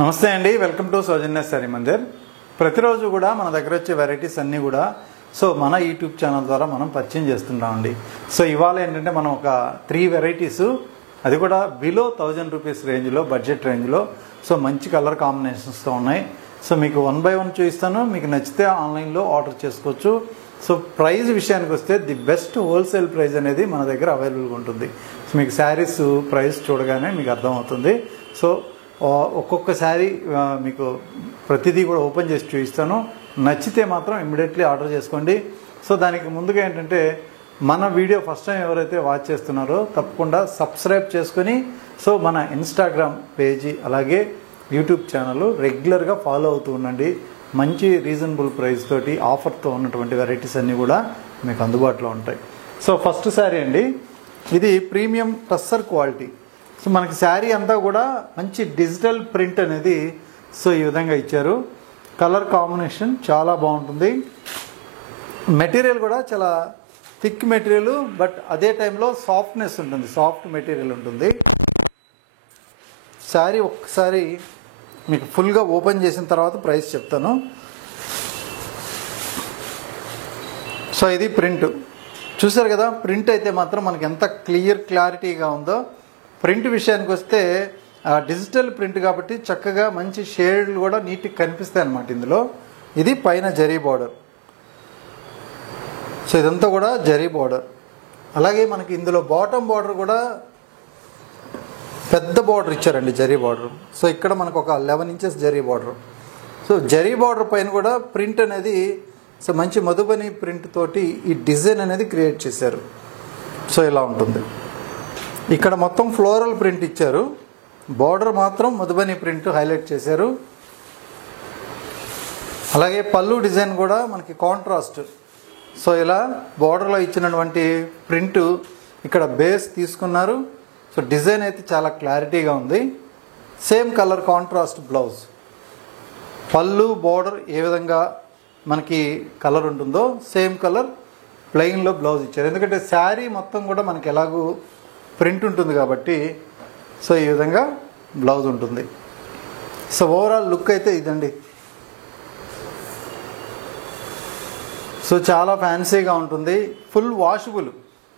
నమస్తే అండి, welcome to Soujanya sorry Mandir. ప్రతిరోజు కూడా మన దగ్గర వచ్చే వెరైటీస్ అన్నీ కూడా మన యూట్యూబ్ ఛానల్ ద్వారా మనం పరిచయం చేస్తుంటామండి. ఇవాళ ఏంటంటే మనం ఒక 3 వెరైటీస్, అది కూడా బిలో 1000 రూపీస్ రేంజ్లో, బడ్జెట్ రేంజ్లో మంచి కలర్ కాంబినేషన్స్తో ఉన్నాయి. మీకు 1 by 1 చూపిస్తాను. మీకు నచ్చితే ఆన్లైన్లో ఆర్డర్ చేసుకోవచ్చు. ప్రైస్ విషయానికి వస్తే ది బెస్ట్ హోల్సేల్ ప్రైస్ అనేది మన దగ్గర అవైలబుల్గా ఉంటుంది. మీకు శారీస్ ప్రైస్ చూడగానే మీకు అర్థమవుతుంది. ఒక్కొక్క శారీ మీకు ప్రతిదీ కూడా ఓపెన్ చేసి చూపిస్తాను. నచ్చితే మాత్రం ఇమ్మీడియట్లీ ఆర్డర్ చేసుకోండి. దానికి ముందుగా ఏంటంటే మన వీడియో ఫస్ట్ టైం ఎవరైతే వాచ్ చేస్తున్నారో తప్పకుండా సబ్స్క్రైబ్ చేసుకొని మన ఇన్స్టాగ్రామ్ పేజీ అలాగే యూట్యూబ్ ఛానల్ రెగ్యులర్గా ఫాలో అవుతూ ఉండండి. మంచి రీజనబుల్ ప్రైస్ తోటి ఆఫర్తో ఉన్నటువంటి వెరైటీస్ అన్నీ కూడా మీకు అందుబాటులో ఉంటాయి. ఫస్ట్ శారీ అండి, ఇది ప్రీమియం టస్సర్ క్వాలిటీ. మనకి శారీ అంతా కూడా మంచి డిజిటల్ ప్రింట్ అనేది ఈ విధంగా ఇచ్చారు. కలర్ కాంబినేషన్ చాలా బాగుంటుంది. మెటీరియల్ కూడా చాలా థిక్ మెటీరియల్, బట్ అదే టైంలో సాఫ్ట్నెస్ ఉంటుంది, సాఫ్ట్ మెటీరియల్ ఉంటుంది. శారీ ఒక్కసారి మీకు ఫుల్గా ఓపెన్ చేసిన తర్వాత ప్రైస్ చెప్తాను. ఇది ప్రింట్ చూసారు కదా. ప్రింట్ అయితే మాత్రం మనకి ఎంత క్లారిటీగా ఉందో. ప్రింట్ విషయానికి వస్తే డిజిటల్ ప్రింట్ కాబట్టి చక్కగా మంచి షేడ్లు కూడా నీట్గా కనిపిస్తాయి అన్నమాట ఇందులో. ఇది పైన జరీ బార్డర్, ఇదంతా కూడా జరీ బార్డర్. అలాగే మనకి ఇందులో బాటమ్ బార్డర్ కూడా పెద్ద బార్డర్ ఇచ్చారండి, జరీ బార్డర్. ఇక్కడ మనకు ఒక 11 inches zari border. Zari border పైన కూడా ప్రింట్ అనేది మంచి మధుబని ప్రింట్ తోటి ఈ డిజైన్ అనేది క్రియేట్ చేశారు. ఇలా ఉంటుంది. ఇక్కడ మొత్తం ఫ్లోరల్ ప్రింట్ ఇచ్చారు, బార్డర్ మాత్రం మధుబని ప్రింట్ హైలైట్ చేశారు. అలాగే పళ్ళు డిజైన్ కూడా మనకి కాంట్రాస్ట్. ఇలా బార్డర్లో ఇచ్చినటువంటి ప్రింట్ ఇక్కడ బేస్ తీసుకున్నారు. డిజైన్ అయితే చాలా క్లారిటీగా ఉంది. Same colour contrast blouse. పళ్ళు బార్డర్ ఏ విధంగా మనకి కలర్ ఉంటుందో సేమ్ కలర్ ప్లెయిన్లో బ్లౌజ్ ఇచ్చారు. ఎందుకంటే శారీ మొత్తం కూడా మనకి ఎలాగూ ప్రింట్ ఉంటుంది కాబట్టి ఈ విధంగా బ్లౌజ్ ఉంటుంది. ఓవరాల్ లుక్ అయితే ఇదండి. చాలా ఫ్యాన్సీగా ఉంటుంది. ఫుల్ వాషబుల్,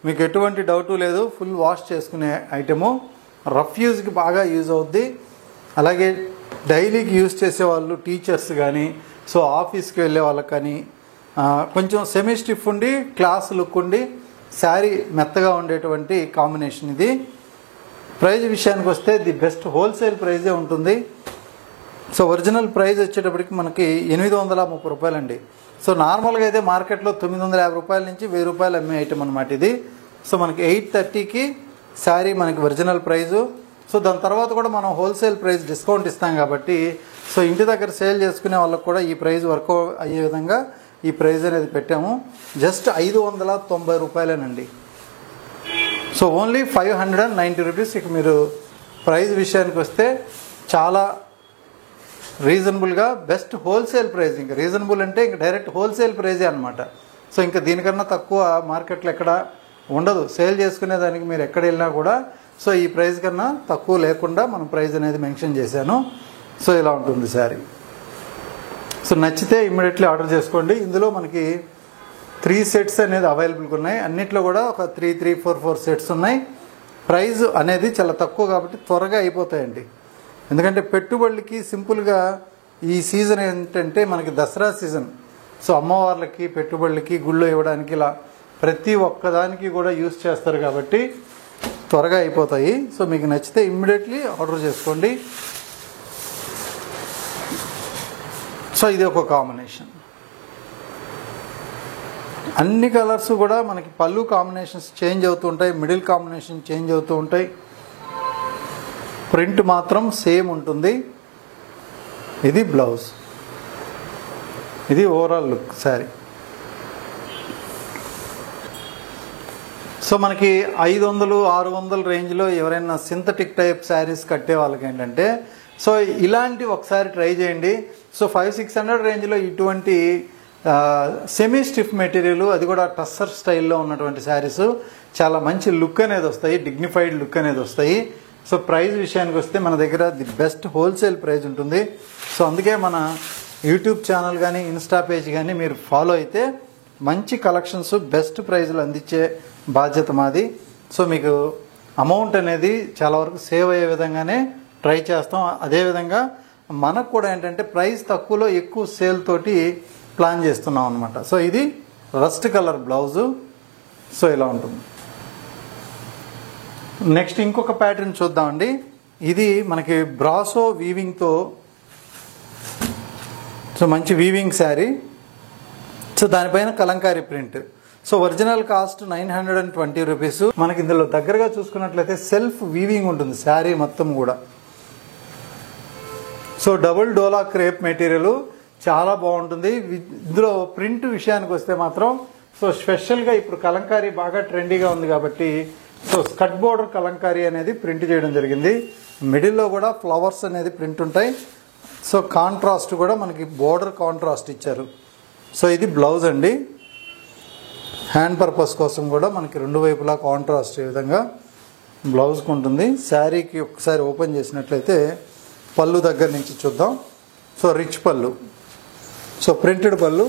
మీకు ఎటువంటి డౌటు లేదు. ఫుల్ వాష్ చేసుకునే ఐటము. రఫ్ యూజ్కి బాగా యూజ్ అవుద్ది. అలాగే డైలీకి యూజ్ చేసేవాళ్ళు, టీచర్స్ కానీ ఆఫీస్కి వెళ్ళే వాళ్ళకి కానీ కొంచెం సెమీ స్టిఫ్ ఉండి క్లాస్ లుక్ ఉండి శారీ మెత్తగా ఉండేటువంటి కాంబినేషన్ ఇది. ప్రైజ్ విషయానికి వస్తే ది బెస్ట్ హోల్సేల్ ప్రైజే ఉంటుంది. ఒరిజినల్ ప్రైజ్ వచ్చేటప్పటికి మనకి 830 రూపాయలండి. నార్మల్గా అయితే మార్కెట్లో 950 రూపాయల నుంచి 1000 రూపాయలు అమ్మే ఐటమ్ అనమాట ఇది. మనకి 830కి శారీ మనకి ఒరిజినల్ ప్రైజు. దాని తర్వాత కూడా మనం హోల్సేల్ ప్రైస్ డిస్కౌంట్ ఇస్తాం కాబట్టి ఇంటి దగ్గర సేల్ చేసుకునే వాళ్ళకి కూడా ఈ ప్రైజ్ వర్క్ అయ్యే విధంగా ఈ ప్రైజ్ అనేది పెట్టాము. జస్ట్ 590 రూపాయలేనండి. Only 590 rupees. ఇక మీరు ప్రైజ్ విషయానికి వస్తే చాలా రీజనబుల్గా బెస్ట్ హోల్సేల్ ప్రైజ్. ఇంకా రీజనబుల్ అంటే ఇంకా డైరెక్ట్ హోల్సేల్ ప్రైజే అనమాట. ఇంకా దీనికన్నా తక్కువ మార్కెట్లో ఎక్కడ ఉండదు. సేల్ చేసుకునే దానికి మీరు ఎక్కడ వెళ్ళినా కూడా ఈ ప్రైజ్ కన్నా తక్కువ లేకుండా మనం ప్రైజ్ అనేది మెన్షన్ చేశాను. ఇలా ఉంటుంది శారీ. నచ్చితే ఇమ్మీడియట్లీ ఆర్డర్ చేసుకోండి. ఇందులో మనకి 3 సెట్స్ అనేది అవైలబుల్గా ఉన్నాయి. అన్నిట్లో కూడా ఒక 3, 4 సెట్స్ ఉన్నాయి. ప్రైజ్ అనేది చాలా తక్కువ కాబట్టి త్వరగా అయిపోతాయండి. ఎందుకంటే పెట్టుబడులకి సింపుల్గా ఈ సీజన్ ఏంటంటే మనకి దసరా సీజన్. అమ్మవార్లకి, పెట్టుబడులకి, గుళ్ళో ఇవ్వడానికి ఇలా ప్రతి ఒక్కదానికి కూడా యూజ్ చేస్తారు కాబట్టి త్వరగా అయిపోతాయి. మీకు నచ్చితే ఇమ్మీడియట్లీ ఆర్డర్ చేసుకోండి. ఇది ఒక కాంబినేషన్. అన్ని కలర్స్ కూడా మనకి పళ్ళు కాంబినేషన్స్ చేంజ్ అవుతూ ఉంటాయి, మిడిల్ కాంబినేషన్ చేంజ్ అవుతూ ఉంటాయి. ప్రింట్ మాత్రం సేమ్ ఉంటుంది. ఇది బ్లౌజ్, ఇది ఓవరాల్ లుక్ శారీ. మనకి 500, 600 రేంజ్లో ఎవరైనా సింథటిక్ టైప్ శారీస్ కట్టే వాళ్ళకి ఏంటంటే ఇలాంటి ఒకసారి ట్రై చేయండి. 500-600 రేంజ్లో ఇటువంటి సెమీ స్టిఫ్ మెటీరియల్, అది కూడా టస్సర్ స్టైల్లో ఉన్నటువంటి శారీస్ చాలా మంచి లుక్ అనేది వస్తాయి, డిగ్నిఫైడ్ లుక్ అనేది వస్తాయి. సో ప్రైస్ విషయానికి వస్తే మన దగ్గర ది బెస్ట్ హోల్సేల్ ప్రైస్ ఉంటుంది. సో అందుకే మన యూట్యూబ్ ఛానల్ కానీ ఇన్స్టా పేజ్ కానీ మీరు ఫాలో అయితే మంచి కలెక్షన్స్ బెస్ట్ ప్రైజ్లు అందించే బాధ్యత మాది. సో మీకు అమౌంట్ అనేది చాలా వరకు సేవ్ అయ్యే విధంగానే ట్రై చేస్తాం. అదేవిధంగా మనకు కూడా ఏంటంటే ప్రైస్ తక్కువలో ఎక్కువ సేల్ తోటి ప్లాన్ చేస్తున్నాం అనమాట. సో ఇది రస్ట్ కలర్ బ్లౌజు. సో ఇలా ఉంటుంది. నెక్స్ట్ ఇంకొక ప్యాటర్న్ చూద్దామండి. ఇది మనకి బ్రాసో వీవింగ్తో సో మంచి వీవింగ్ శారీ. సో దానిపైన Kalamkari print. So original cost 920 rupees. మనకి ఇందులో దగ్గరగా చూసుకున్నట్లయితే సెల్ఫ్ వీవింగ్ ఉంటుంది శారీ మొత్తం కూడా. సో డబుల్ డోలా క్రేప్ మెటీరియల్ చాలా బాగుంటుంది. ఇందులో ప్రింట్ విషయానికి వస్తే మాత్రం సో స్పెషల్గా ఇప్పుడు కలంకారీ బాగా ట్రెండీగా ఉంది కాబట్టి సో స్కట్ బోర్డర్ కలంకారీ అనేది ప్రింట్ చేయడం జరిగింది. మిడిల్లో కూడా ఫ్లవర్స్ అనేది ప్రింట్ ఉంటాయి. సో కాంట్రాస్ట్ కూడా మనకి బోర్డర్ కాంట్రాస్ట్ ఇచ్చారు. సో ఇది బ్లౌజ్ అండి. హ్యాండ్ పర్పస్ కోసం కూడా మనకి రెండు వైపులా కాంట్రాస్ట్ ఏ విధంగా బ్లౌజ్కి ఉంటుంది. శారీకి ఒకసారి ఓపెన్ చేసినట్లయితే పళ్ళు దగ్గర నుంచి చూద్దాం. సో రిచ్ పళ్ళు. సో ప్రింటెడ్ పళ్ళు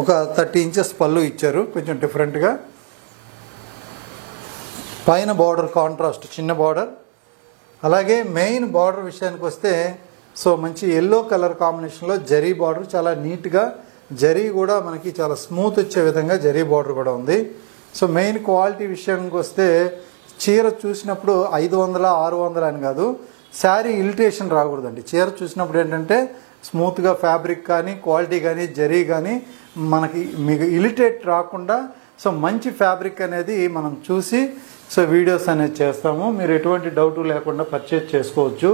ఒక 30 ఇంచెస్ పళ్ళు ఇచ్చారు కొంచెం డిఫరెంట్గా. పైన బార్డర్ కాంట్రాస్ట్ చిన్న బార్డర్. అలాగే మెయిన్ బార్డర్ విషయానికి వస్తే సో మంచి ఎల్లో కలర్ కాంబినేషన్లో జరీ బార్డర్ చాలా నీట్గా, జరీ కూడా మనకి చాలా స్మూత్ వచ్చే విధంగా జరీ బార్డర్ కూడా ఉంది. సో మెయిన్ క్వాలిటీ విషయానికి వస్తే చీర చూసినప్పుడు 500 600 అని కాదు, శారీ ఇరిటేషన్ రాకూడదండి. చీర చూసినప్పుడు ఏంటంటే స్మూత్గా ఫ్యాబ్రిక్ కానీ క్వాలిటీ కానీ జరీ కానీ మనకి మీకు ఇరిటేట్ రాకుండా సో మంచి ఫ్యాబ్రిక్ అనేది మనం చూసి సో వీడియోస్ అనేది చేస్తాము. మీరు ఎటువంటి డౌట్ లేకుండా పర్చేజ్ చేసుకోవచ్చు.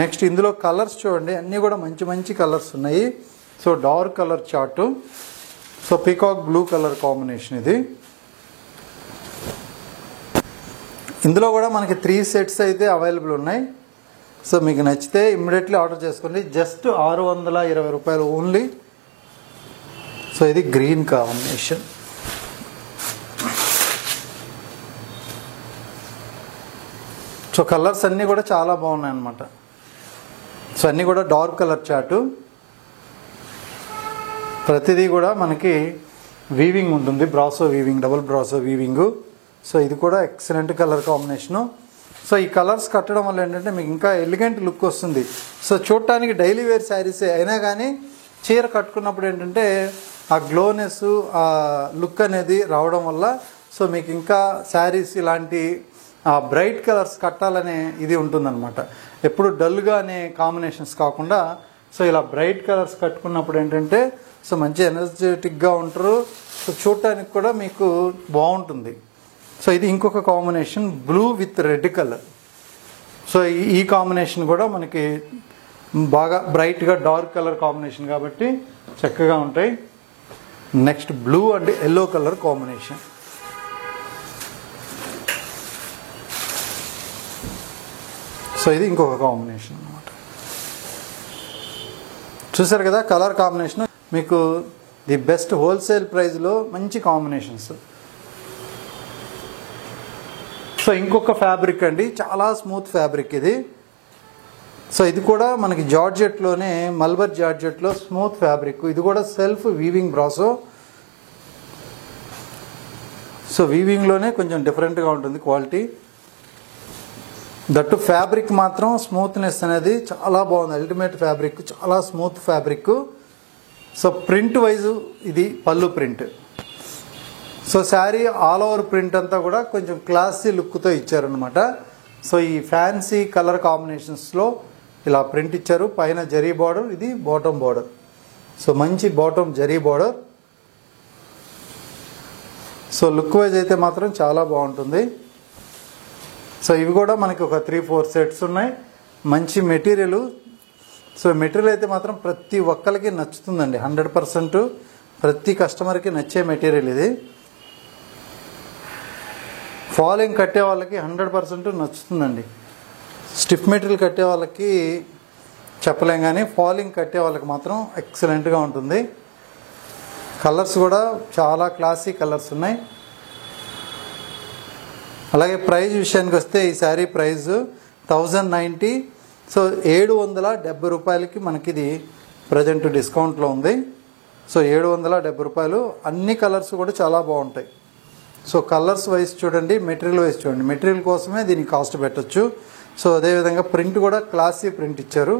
నెక్స్ట్ ఇందులో కలర్స్ చూడండి, అన్నీ కూడా మంచి మంచి కలర్స్ ఉన్నాయి. So dark colour chart. So peacock blue colour combination ఇది. ఇందులో కూడా మనకి 3 సెట్స్ అయితే అవైలబుల్ ఉన్నాయి. సో మీకు నచ్చితే ఇమ్మీడియట్లీ ఆర్డర్ చేసుకోండి. జస్ట్ 620 రూపాయలు ఓన్లీ. సో ఇది గ్రీన్ కాంబినేషన్. సో కలర్స్ అన్నీ కూడా చాలా బాగున్నాయి అన్నమాట. సో అన్నీ కూడా డార్క్ కలర్ చార్టు. ప్రతిదీ కూడా మనకి వీవింగ్ ఉంటుంది, brasso weaving, double brasso వీవింగు. So ఇది కూడా ఎక్సలెంట్ కలర్ కాంబినేషను. సో ఈ కలర్స్ కట్టడం వల్ల ఏంటంటే మీకు ఇంకా ఎలిగెంట్ లుక్ వస్తుంది. సో చూడటానికి డైలీ వేర్ శారీసే అయినా కానీ చీర కట్టుకున్నప్పుడు ఏంటంటే ఆ గ్లోనెస్, ఆ లుక్ అనేది రావడం వల్ల సో మీకు ఇంకా శారీస్ ఇలాంటి బ్రైట్ కలర్స్ కట్టాలనే ఇది ఉంటుందన్నమాట. ఎప్పుడు డల్గా అనే కాంబినేషన్స్ కాకుండా సో ఇలా బ్రైట్ కలర్స్ కట్టుకున్నప్పుడు ఏంటంటే సో మంచి ఎనర్జెటిక్గా ఉంటారు. సో చూడటానికి కూడా మీకు బాగుంటుంది. సో ఇది ఇంకొక combination blue with red colour. So ఈ కాంబినేషన్ కూడా మనకి బాగా బ్రైట్గా డార్క్ కలర్ కాంబినేషన్ కాబట్టి చక్కగా ఉంటాయి. Next blue and yellow colour combination. So ఇది ఇంకొక కాంబినేషన్ అన్నమాట. చూసారు కదా కలర్ కాంబినేషన్. మీకు ది బెస్ట్ హోల్సేల్ ప్రైస్లో మంచి కాంబినేషన్స్. సో ఇంకొక ఫ్యాబ్రిక్ అండి, చాలా స్మూత్ ఫ్యాబ్రిక్ ఇది. సో ఇది కూడా మనకి జార్జెట్లోనే, మల్బర్ జార్జెట్లో స్మూత్ ఫ్యాబ్రిక్. ఇది కూడా సెల్ఫ్ వీవింగ్ బ్రాసో. సో వీవింగ్లోనే కొంచెం డిఫరెంట్గా ఉంటుంది క్వాలిటీ. దట్టు ఫ్యాబ్రిక్ మాత్రం స్మూత్నెస్ అనేది చాలా బాగుంది. అల్టిమేట్ ఫ్యాబ్రిక్, చాలా smooth fabric. So print wise ఇది పళ్ళు print. So sari all over print అంతా కూడా కొంచెం క్లాసీ లుక్తో ఇచ్చారనమాట. సో ఈ ఫ్యాన్సీ కలర్ కాంబినేషన్స్లో ఇలా ప్రింట్ ఇచ్చారు. పైన జరీ బార్డర్, ఇది బాటమ్ బార్డర్. సో మంచి bottom zari border. So look wise అయితే మాత్రం చాలా బాగుంటుంది. సో ఇవి కూడా మనకి ఒక 3-4 సెట్స్ ఉన్నాయి. మంచి మెటీరియల్. సో మెటీరియల్ అయితే మాత్రం ప్రతి ఒక్కరికి నచ్చుతుందండి. 100% ప్రతి కస్టమర్కి నచ్చే మెటీరియల్ ఇది. ఫాలింగ్ కట్టే వాళ్ళకి 100% నచ్చుతుందండి. స్టిఫ్ మెటీరియల్ కట్టే వాళ్ళకి చెప్పలేం, కానీ ఫాలింగ్ కట్టే వాళ్ళకి మాత్రం ఎక్సలెంట్గా ఉంటుంది. కలర్స్ కూడా చాలా క్లాసీ కలర్స్ ఉన్నాయి. అలాగే ప్రైస్ విషయానికి వస్తే ఈ శారీ ప్రైస్ 1090. సో 770 రూపాయలకి మనకి ఇది ప్రజెంట్ డిస్కౌంట్లో ఉంది. సో 770 రూపాయలు. అన్ని కలర్స్ కూడా చాలా బాగుంటాయి. సో కలర్స్ వైజ్ చూడండి, మెటీరియల్ వైజ్ చూడండి. మెటీరియల్ కోసమే దీనికి కాస్ట్ పెట్టచ్చు. సో అదేవిధంగా ప్రింట్ కూడా క్లాసీ ప్రింట్ ఇచ్చారు.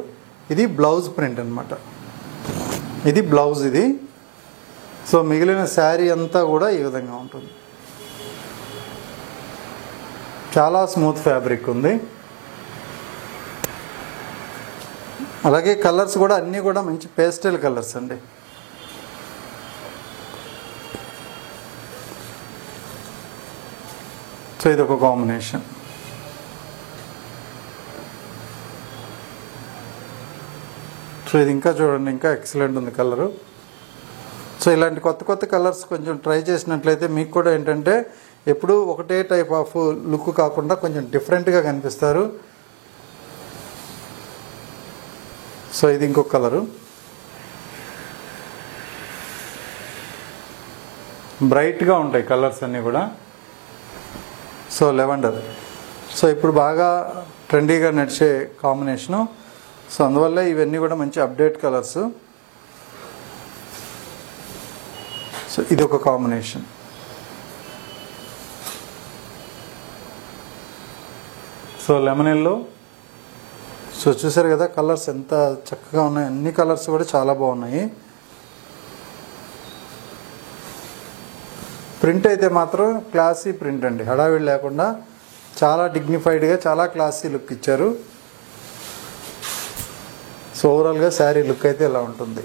ఇది బ్లౌజ్ ప్రింట్ అనమాట. ఇది బ్లౌజ్ ఇది. సో మిగిలిన శారీ అంతా కూడా ఈ విధంగా ఉంటుంది. చాలా స్మూత్ ఫ్యాబ్రిక్ ఉంది. అలాగే కలర్స్ కూడా అన్నీ కూడా మంచి పేస్టల్ కలర్స్ అండి. సో ఇది ఒక కాంబినేషన్. సో ఇది ఇంకా చూడండి, ఇంకా ఎక్సలెంట్ ఉంది కలరు. సో ఇలాంటి కొత్త కొత్త కలర్స్ కొంచెం ట్రై చేసినట్లయితే మీకు కూడా ఏంటంటే ఎప్పుడూ ఒకటే టైప్ ఆఫ్ లుక్ కాకుండా కొంచెం డిఫరెంట్గా కనిపిస్తారు. సో ఇది ఇంకొక కలరు. బ్రైట్గా ఉంటాయి కలర్స్ అన్నీ కూడా. So lavender. సో ఇప్పుడు బాగా ట్రెండీగా నడిచే కాంబినేషను. సో అందువల్ల ఇవన్నీ కూడా మంచి అప్డేట్ కలర్స్. సో ఇది ఒక combination. So lemon yellow. So చూసారు కదా కలర్స్ ఎంత చక్కగా ఉన్నాయి. అన్ని కలర్స్ కూడా చాలా బాగున్నాయి. ప్రింట్ అయితే మాత్రం క్లాసీ ప్రింట్ అండి, హడావిడి లేకుండా చాలా డిగ్నిఫైడ్గా చాలా క్లాసీ లుక్ ఇచ్చారు. సో ఓవరాల్గా శారీ లుక్ అయితే ఇలా ఉంటుంది.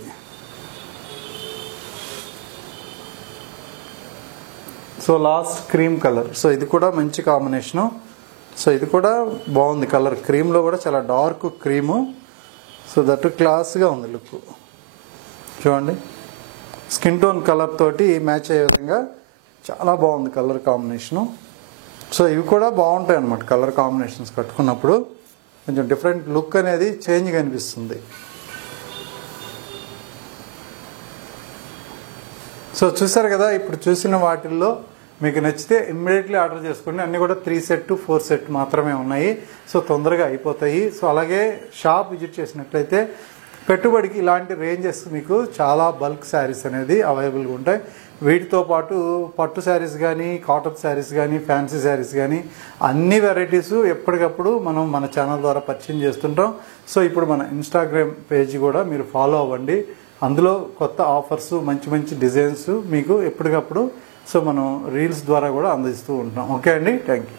So last cream colour. So ఇది కూడా మంచి కాంబినేషను. సో ఇది కూడా బాగుంది కలర్. క్రీమ్లో కూడా చాలా డార్క్ క్రీము. సో దట్ క్లాస్గా ఉంది లుక్. చూడండి, స్కిన్ టోన్ కలర్ తోటి మ్యాచ్ అయ్యే విధంగా చాలా బాగుంది కలర్ కాంబినేషను. సో ఇవి కూడా బాగుంటాయి అన్నమాట. కలర్ కాంబినేషన్స్ కట్టుకున్నప్పుడు కొంచెం డిఫరెంట్ లుక్ అనేది చేంజ్ కనిపిస్తుంది. సో చూసారు కదా, ఇప్పుడు చూసిన వాటిల్లో మీకు నచ్చితే ఇమ్మీడియట్లీ ఆర్డర్ చేసుకోండి. అన్నీ కూడా 3 సెట్ 4 సెట్ మాత్రమే ఉన్నాయి. సో తొందరగా అయిపోతాయి. సో అలాగే షాప్ విజిట్ చేసినట్లయితే పెట్టుబడికి ఇలాంటి రేంజెస్ మీకు చాలా బల్క్ శారీస్ అనేది అవైలబుల్గా ఉంటాయి. వీటితో పాటు పట్టు శారీస్ కానీ, కాటన్ శారీస్ కానీ, ఫ్యాన్సీ శారీస్ కానీ అన్ని వెరైటీస్ ఎప్పటికప్పుడు మనం మన ఛానల్ ద్వారా పరిచయం చేస్తుంటాం. సో ఇప్పుడు మన ఇన్స్టాగ్రామ్ పేజీ కూడా మీరు ఫాలో అవ్వండి. అందులో కొత్త ఆఫర్స్, మంచి మంచి డిజైన్స్ మీకు ఎప్పటికప్పుడు సో మనం రీల్స్ ద్వారా కూడా అందిస్తూ ఉంటాం. ఓకే అండి, థ్యాంక్ యూ.